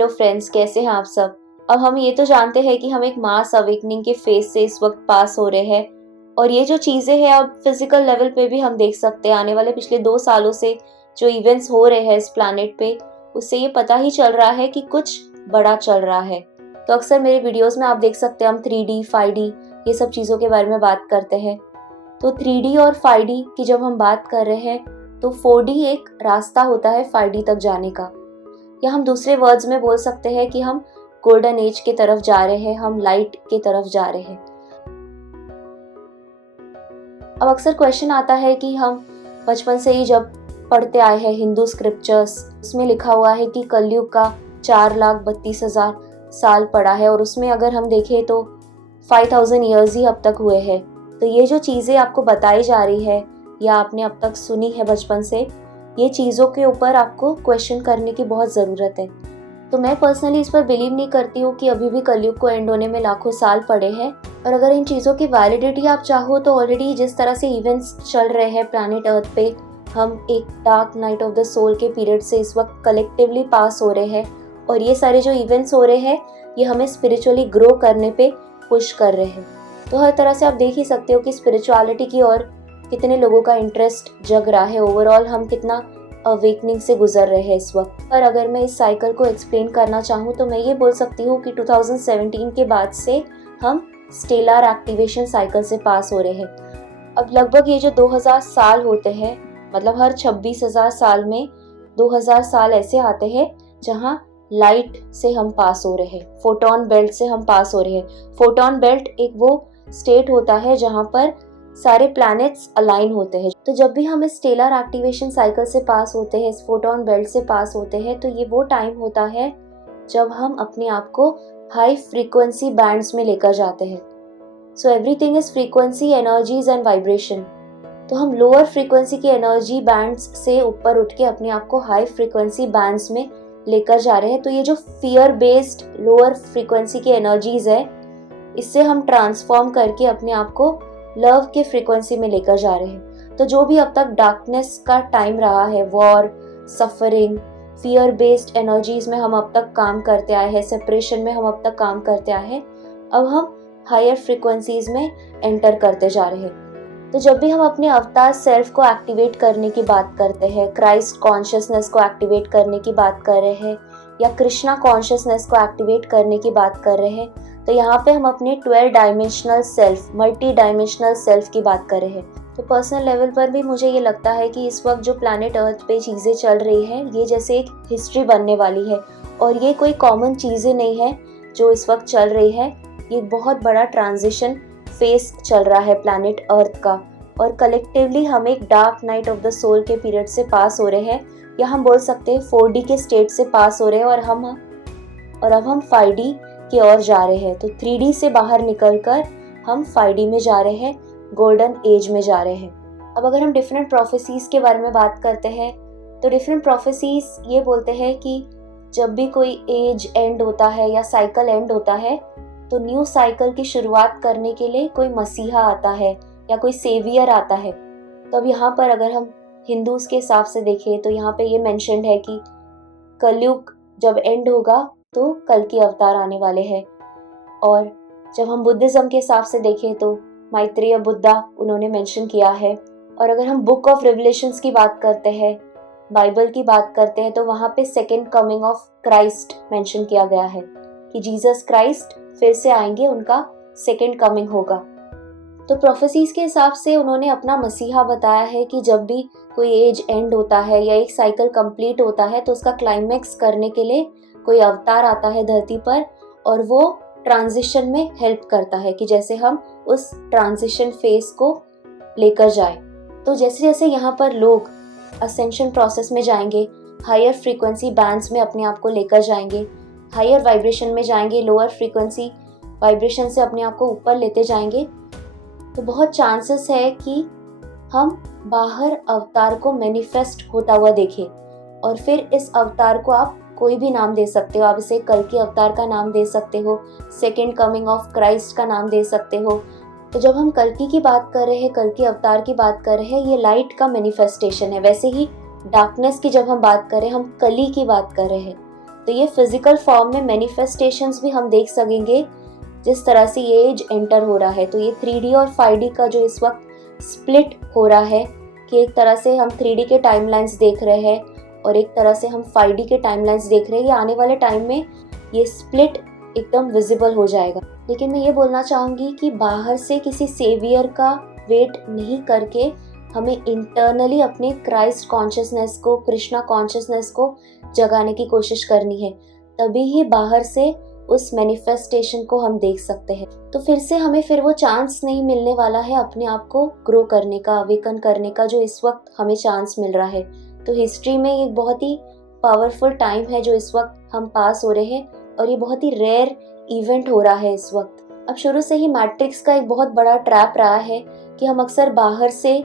Hello friends, कैसे हैं आप सब। अब हम ये तो जानते हैं कि हम एक मास अवेकनिंग के फेज से इस वक्त पास हो रहे हैं और ये जो चीज़ें हैं अब फिजिकल लेवल पे भी हम देख सकते हैं। आने वाले पिछले 2 सालों से जो इवेंट्स हो रहे हैं इस प्लैनेट पे, उससे ये पता ही चल रहा है कि कुछ बड़ा चल रहा है। तो अक्सर मेरे वीडियोस में आप देख सकते हैं हम 3D 5D ये सब चीज़ों के बारे में बात करते हैं। तो 3D और 5D की जब हम बात कर रहे हैं तो 4D एक रास्ता होता है 5D तक जाने का, या हम दूसरे वर्ड्स में बोल सकते हैं कि हम गोल्डन एज की तरफ जा रहे हैं, हम लाइट की तरफ जा रहे हैं। अब अक्सर क्वेश्चन आता है कि हम बचपन से ही जब पढ़ते आए हैं हिंदू स्क्रिप्चर्स, उसमें लिखा हुआ है कि कलयुग का 4,32,000 साल पड़ा है और उसमें अगर हम देखें तो 5,000 ईयर्स ही अब तक हुए हैं। तो ये जो चीज़ें आपको बताई जा रही है या आपने अब तक सुनी है बचपन से, ये चीज़ों के ऊपर आपको क्वेश्चन करने की बहुत ज़रूरत है। तो मैं पर्सनली इस पर बिलीव नहीं करती हूँ कि अभी भी कलयुग को एंड होने में लाखों साल पड़े हैं। और अगर इन चीज़ों की वैलिडिटी आप चाहो तो ऑलरेडी जिस तरह से इवेंट्स चल रहे हैं प्लैनेट अर्थ पे, हम एक dark night of the soul के पीरियड से इस वक्त कलेक्टिवली पास हो रहे हैं और ये सारे जो इवेंट्स हो रहे हैं ये हमें स्पिरिचुअली ग्रो करने पे पुश कर रहे हैं। तो हर तरह से आप देख ही सकते हो कि स्पिरिचुअलिटी की ओर कितने लोगों का इंटरेस्ट जग रहा है। ओवरऑल हम कितना अवेकनिंग से गुजर रहे हैं इस वक्त। पर अगर मैं इस साइकिल को एक्सप्लेन करना चाहूँ तो मैं ये बोल सकती हूँ कि 2017 के बाद से हम स्टेलर एक्टिवेशन साइकिल से पास हो रहे हैं। अब लगभग ये जो 2000 साल होते हैं, मतलब हर 26,000 साल में 2000 साल ऐसे आते हैं जहाँ लाइट से हम पास हो रहे हैं, फोटोन बेल्ट से हम पास हो रहे हैं। फोटोन बेल्ट एक वो स्टेट होता है जहाँ पर सारे प्लैनेट्स अलाइन होते हैं। तो जब भी हम इस स्टेलर एक्टिवेशन साइकिल से पास होते हैं, इस फोटोन बेल्ट से पास होते हैं, तो ये वो टाइम होता है जब हम अपने आप को हाई फ्रीक्वेंसी बैंड्स में लेकर जाते हैं। So everything is frequency, energies and vibration. तो हम लोअर फ्रीक्वेंसी की एनर्जी बैंड्स से ऊपर उठ के अपने आप को हाई फ्रीक्वेंसी बैंड्स में लेकर जा रहे हैं। तो ये जो फियर बेस्ड लोअर फ्रीक्वेंसी की एनर्जीज है, इससे हम ट्रांसफॉर्म करके अपने आप को लव के फ्रीक्वेंसी में लेकर जा रहे हैं। तो जो भी अब तक डार्कनेस का टाइम रहा है, war, suffering, fear based energies में हम अब तक काम करते आए हैं, सेपरेशन में हम अब तक काम करते आए हैं, अब हम हायर फ्रीक्वेंसीज में एंटर करते जा रहे हैं। तो जब भी हम अपने अवतार सेल्फ को एक्टिवेट करने की बात करते हैं, क्राइस्ट कॉन्शियसनेस को एक्टिवेट करने की बात कर रहे हैं, या कृष्णा कॉन्शियसनेस को एक्टिवेट करने की बात कर रहे हैं, तो यहाँ पे हम अपने 12 dimensional self, multi dimensional self की बात कर रहे हैं। तो पर्सनल लेवल पर भी मुझे ये लगता है कि इस वक्त जो प्लैनेट अर्थ पे चीज़ें चल रही हैं, ये जैसे एक हिस्ट्री बनने वाली है और ये कोई कॉमन चीज़ें नहीं है जो इस वक्त चल रही है। ये बहुत बड़ा ट्रांजिशन फेस चल रहा है प्लैनेट अर्थ का और कलेक्टिवली हम एक dark night of the soul के पीरियड से पास हो रहे हैं, या हम बोल सकते हैं 4D के स्टेट से पास हो रहे हैं और अब हम 5D की ओर जा रहे हैं। तो 3D से बाहर निकलकर हम 5D में जा रहे हैं, गोल्डन एज में जा रहे हैं। अब अगर हम डिफरेंट प्रोफेसीज के बारे में बात करते हैं तो डिफरेंट प्रोफेसीज ये बोलते हैं कि जब भी कोई एज एंड होता है या साइकिल एंड होता है तो न्यू साइकिल की शुरुआत करने के लिए कोई मसीहा आता है या कोई सेवियर आता है। तो अब यहाँ पर अगर हम हिंदूज के हिसाब से देखें तो यहाँ पे ये मेंशन्ड है कि कलयुग जब एंड होगा तो कल की अवतार आने वाले हैं। और जब हम बुद्धिज्म के हिसाब से देखें तो मैत्रेय बुद्धा उन्होंने मेंशन किया है। और अगर हम बुक ऑफ रिवलेशंस की बात करते हैं, बाइबल की बात करते हैं, तो वहाँ पे second coming of Christ mention किया गया है कि जीसस क्राइस्ट फिर से आएंगे, उनका सेकेंड कमिंग होगा। तो प्रोफेसीज के हिसाब से उन्होंने अपना मसीहा बताया है कि जब भी कोई एज एंड होता है या एक साइकिल कंप्लीट होता है तो उसका क्लाइमैक्स करने के लिए कोई अवतार आता है धरती पर और वो ट्रांजिशन में हेल्प करता है कि जैसे हम उस ट्रांजिशन फेज को लेकर जाए। तो जैसे जैसे यहाँ पर लोग असेंशन प्रोसेस में जाएंगे, हायर फ्रीक्वेंसी बैंड्स में अपने आप को लेकर जाएंगे, हायर वाइब्रेशन में जाएंगे, लोअर फ्रीक्वेंसी वाइब्रेशन से अपने आप को ऊपर लेते जाएंगे, तो बहुत चांसेस है कि हम बाहर अवतार को मैनिफेस्ट होता हुआ देखें। और फिर इस अवतार को आप कोई भी नाम दे सकते हो, आप इसे कल की अवतार का नाम दे सकते हो, सेकेंड कमिंग ऑफ क्राइस्ट का नाम दे सकते हो। तो जब हम कल्कि की बात कर रहे हैं, कल की अवतार की बात कर रहे हैं, ये लाइट का मैनिफेस्टेशन है। वैसे ही डार्कनेस की जब हम बात कर रहे हैं, हम कली की बात कर रहे हैं। तो ये फिजिकल फॉर्म में मैनिफेस्टेशंस भी हम देख सकेंगे जिस तरह से ये एज एंटर हो रहा है। तो ये 3D और 5D का जो इस वक्त स्प्लिट हो रहा है कि एक तरह से हम 3D के टाइमलाइंस देख रहे हैं और एक तरह से हम 5D के टाइमलाइंस देख रहे हैं। ये आने वाले टाइम में ये स्प्लिट एकदम विजिबल हो जाएगा। लेकिन मैं ये बोलना चाहूँगी कि बाहर से किसी सेवियर का वेट नहीं करके हमें इंटरनली अपने क्राइस्ट कॉन्शियसनेस को, कृष्णा कॉन्शियसनेस को जगाने की कोशिश करनी है। तभी ही बाहर से उस मैनिफेस्टेशन को हम देख सकते हैं। तो फिर से हमें फिर वो चांस नहीं मिलने वाला है अपने आप को ग्रो करने का, अवेकन करने का, जो इस वक्त हमें चांस मिल रहा है। तो हिस्ट्री में एक बहुत ही पावरफुल टाइम है जो इस वक्त हम पास हो रहे हैं और ये बहुत ही रेयर इवेंट हो रहा है इस वक्त। अब शुरू से ही मैट्रिक्स का एक बहुत बड़ा ट्रैप रहा है कि हम अक्सर बाहर से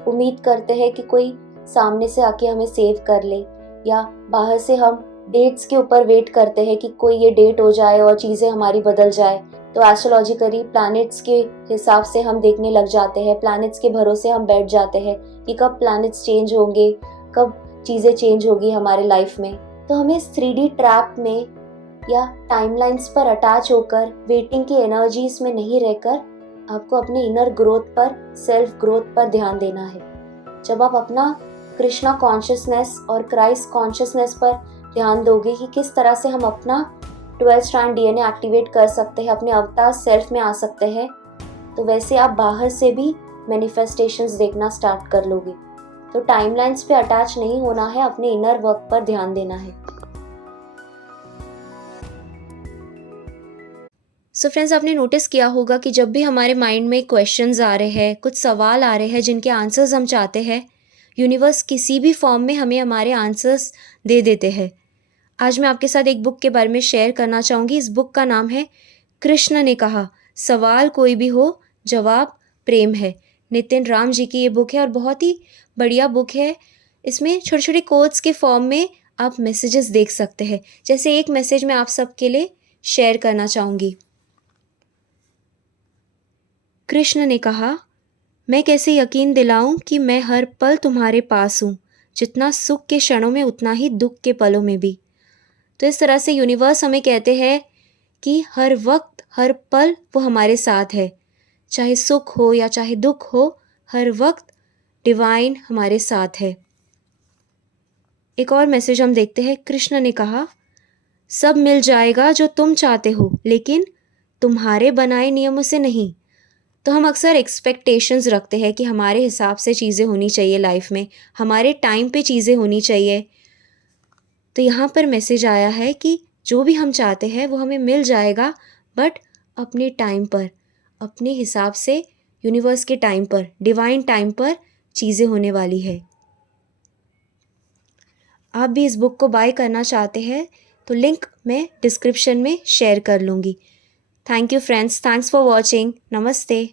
उम्मीद करते हैं कि कोई सामने से आके हमें सेव कर ले, या बाहर से हम डेट्स के ऊपर वेट करते हैं कि कोई ये डेट हो जाए और चीज़ें हमारी बदल जाए। तो एस्ट्रोलॉजिकली प्लैनेट्स के हिसाब से हम देखने लग जाते हैं, प्लैनेट्स के भरोसे हम बैठ जाते हैं कि कब प्लैनेट्स चेंज होंगे, कब चीज़ें चेंज होगी हमारे लाइफ में। तो हमें इस 3D ट्रैप में या टाइमलाइंस पर अटैच होकर वेटिंग की एनर्जीज में नहीं रहकर आपको अपने इनर ग्रोथ पर, सेल्फ ग्रोथ पर ध्यान देना है। जब आप अपना कृष्णा कॉन्शियसनेस और क्राइस्ट कॉन्शियसनेस पर ध्यान दोगे कि किस तरह से हम अपना 12 स्ट्रैंड DNA एक्टिवेट कर सकते हैं, अपने अवतार सेल्फ में आ सकते हैं, तो वैसे आप बाहर से भी मैनिफेस्टेशंस देखना स्टार्ट कर लोगे। तो टाइमलाइंस पे अटैच नहीं होना है, अपने इनर वर्क पर ध्यान देना है। सो फ्रेंड्स, आपने नोटिस किया होगा कि जब भी हमारे माइंड में क्वेश्चंस आ रहे हैं, कुछ सवाल आ रहे हैं जिनके आंसर्स हम चाहते हैं, यूनिवर्स किसी भी फॉर्म में हमें हमारे आंसर्स दे देते हैं। आज मैं आपके साथ एक बुक के बारे में शेयर करना चाहूँगी। इस बुक का नाम है कृष्ण ने कहा, सवाल कोई भी हो जवाब प्रेम है। नितिन राम जी की ये बुक है और बहुत ही बढ़िया बुक है। इसमें छोटे छोटे कोट्स के फॉर्म में आप मैसेजेस देख सकते हैं। जैसे एक मैसेज मैं आप सबके लिए शेयर करना चाहूँगी। कृष्ण ने कहा, मैं कैसे यकीन दिलाऊं कि मैं हर पल तुम्हारे पास हूँ, जितना सुख के क्षणों में उतना ही दुख के पलों में भी। तो इस तरह से यूनिवर्स हमें कहते हैं कि हर वक्त, हर पल वो हमारे साथ है, चाहे सुख हो या चाहे दुख हो, हर वक्त डिवाइन हमारे साथ है। एक और मैसेज हम देखते हैं। कृष्ण ने कहा, सब मिल जाएगा जो तुम चाहते हो, लेकिन तुम्हारे बनाए नियमों से नहीं। तो हम अक्सर एक्सपेक्टेशंस रखते हैं कि हमारे हिसाब से चीज़ें होनी चाहिए लाइफ में, हमारे टाइम पे चीज़ें होनी चाहिए। तो यहाँ पर मैसेज आया है कि जो भी हम चाहते हैं वो हमें मिल जाएगा, बट अपने टाइम पर, अपने हिसाब से, यूनिवर्स के टाइम पर, डिवाइन टाइम पर चीज़ें होने वाली है। आप भी इस बुक को बाय करना चाहते हैं तो लिंक मैं डिस्क्रिप्शन में शेयर कर लूँगी। Thank you friends, thanks for watching. नमस्ते।